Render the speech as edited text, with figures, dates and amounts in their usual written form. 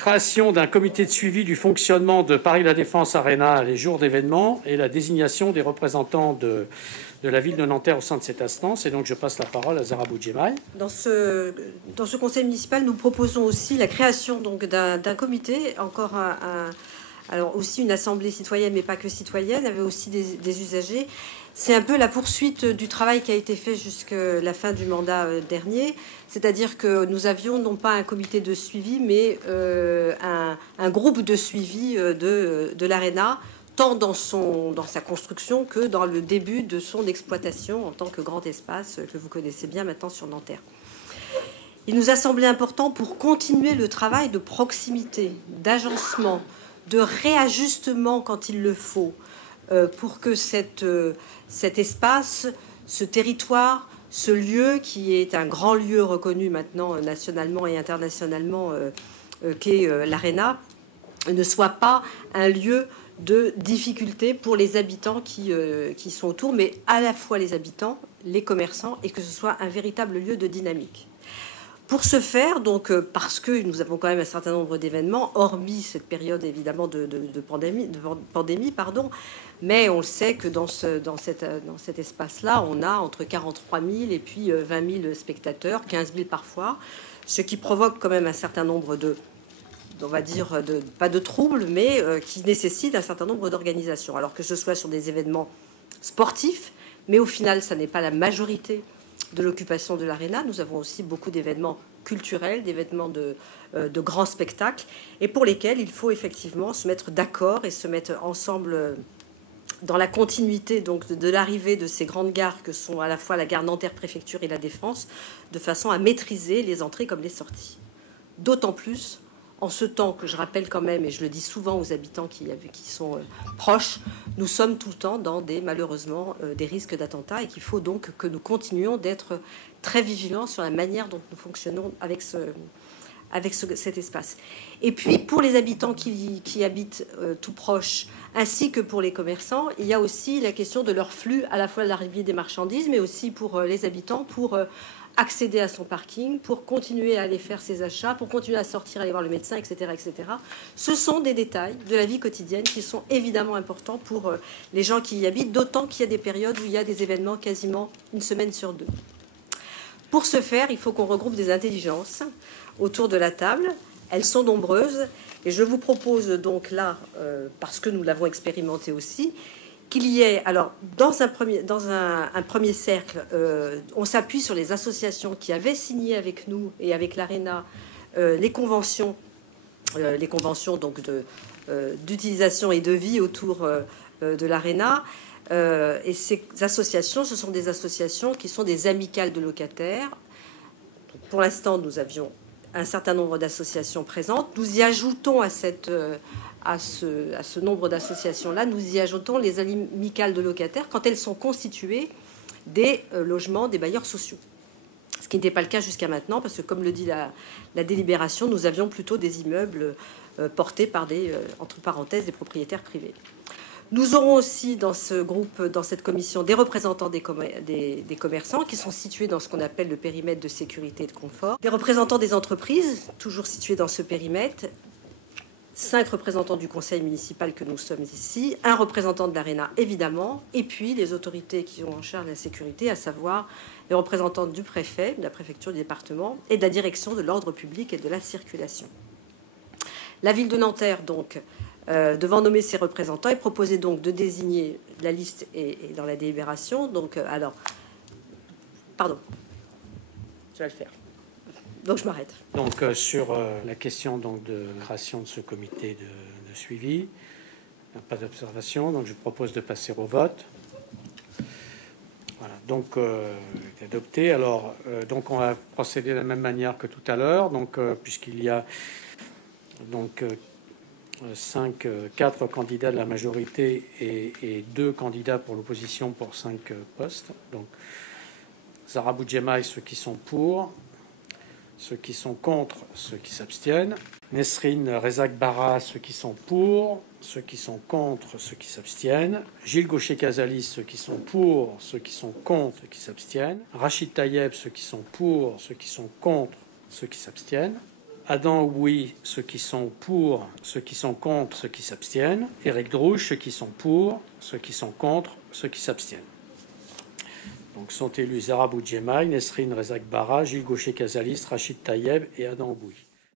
création d'un comité de suivi du fonctionnement de Paris La Défense Arena les jours d'événements et la désignation des représentants de la ville de Nanterre au sein de cette instance. Et donc, je passe la parole à Zara Boudjemaï. Dans ce conseil municipal, nous proposons aussi la création d'un comité, encore alors aussi une assemblée citoyenne, mais pas que citoyenne, avec aussi des usagers. C'est un peu la poursuite du travail qui a été fait jusqu'à la fin du mandat dernier. C'est-à-dire que nous avions non pas un comité de suivi, mais un groupe de suivi de l'ARENA, tant dans sa construction que dans le début de son exploitation en tant que grand espace que vous connaissez bien maintenant sur Nanterre. Il nous a semblé important pour continuer le travail de proximité, d'agencement, de réajustement quand il le faut, pour que cet espace, ce territoire, ce lieu qui est un grand lieu reconnu maintenant nationalement et internationalement, qu'est l'ARENA, ne soit pas un lieu de difficulté pour les habitants qui sont autour, mais à la fois les habitants, les commerçants, et que ce soit un véritable lieu de dynamique. Pour ce faire, donc, parce que nous avons quand même un certain nombre d'événements, hormis cette période évidemment de pandémie, mais on le sait que dans cet espace-là, on a entre 43 000 et puis 20 000 spectateurs, 15 000 parfois, ce qui provoque quand même un certain nombre on va dire, pas de troubles, mais qui nécessite un certain nombre d'organisations. Alors que ce soit sur des événements sportifs, mais au final, ça n'est pas la majorité de l'occupation de l'ARENA. Nous avons aussi beaucoup d'événements culturels, d'événements de grands spectacles, et pour lesquels il faut effectivement se mettre d'accord et se mettre ensemble dans la continuité donc de l'arrivée de ces grandes gares que sont à la fois la gare Nanterre-Préfecture et la Défense, de façon à maîtriser les entrées comme les sorties. D'autant plus en ce temps que je rappelle quand même, et je le dis souvent aux habitants qui sont proches, nous sommes tout le temps dans malheureusement des risques d'attentats, et qu'il faut donc que nous continuions d'être très vigilants sur la manière dont nous fonctionnons avec cet espace. Et puis pour les habitants qui habitent tout proche, ainsi que pour les commerçants, il y a aussi la question de leur flux, à la fois de l'arrivée des marchandises, mais aussi pour les habitants, pour accéder à son parking, pour continuer à aller faire ses achats, pour continuer à sortir, aller voir le médecin, etc., etc. Ce sont des détails de la vie quotidienne qui sont évidemment importants pour les gens qui y habitent, d'autant qu'il y a des périodes où il y a des événements quasiment une semaine sur deux. Pour ce faire, il faut qu'on regroupe des intelligences autour de la table. Elles sont nombreuses, et je vous propose donc là, parce que nous l'avons expérimenté aussi, qu'il y ait, alors dans un premier cercle, on s'appuie sur les associations qui avaient signé avec nous et avec l'ARENA les conventions donc d'utilisation et de vie autour de l'ARENA. Et ces associations, ce sont des associations qui sont des amicales de locataires. Pour l'instant, nous avions un certain nombre d'associations présentes. Nous y ajoutons à ce nombre d'associations-là, nous y ajoutons les amicales de locataires quand elles sont constituées des logements des bailleurs sociaux. Ce qui n'était pas le cas jusqu'à maintenant, parce que comme le dit la délibération, nous avions plutôt des immeubles portés par entre parenthèses, des propriétaires privés. Nous aurons aussi dans ce groupe, dans cette commission, des représentants des commerçants qui sont situés dans ce qu'on appelle le périmètre de sécurité et de confort, des représentants des entreprises, toujours situés dans ce périmètre, 5 représentants du conseil municipal que nous sommes ici, un représentant de l'ARENA évidemment, et puis les autorités qui ont en charge de la sécurité, à savoir les représentants du préfet, de la préfecture du département et de la direction de l'ordre public et de la circulation. La ville de Nanterre, donc, devant nommer ses représentants, est proposée donc de désigner la liste et dans la délibération. Donc, pardon, je vais le faire. Donc je m'arrête. Donc sur la question donc, de création de ce comité de suivi, il n'y a pas d'observation, donc je propose de passer au vote. Voilà, donc adopté. Alors, donc on va procéder de la même manière que tout à l'heure, donc puisqu'il y a donc 4 candidats de la majorité et 2 candidats pour l'opposition pour 5 postes. Donc Zara Boudjemaï, ceux qui sont pour. Ceux qui sont contre, ceux qui s'abstiennent. Nesrine Rezak Bara, ceux qui sont pour, ceux qui sont contre, ceux qui s'abstiennent. Gilles Gaucher-Casalis, ceux qui sont pour, ceux qui sont contre, ceux qui s'abstiennent. Rachid Taïeb, ceux qui sont pour, ceux qui sont contre, ceux qui s'abstiennent. Adam Ouboui, ceux qui sont pour, ceux qui sont contre, ceux qui s'abstiennent. Éric Drouche, ceux qui sont pour, ceux qui sont contre, ceux qui s'abstiennent. Donc sont élus Zahra Boudjemaï, Nesrine Rezak Bara, Gilles Gaucher-Cazalis, Rachid Taïeb et Adam Ouboui.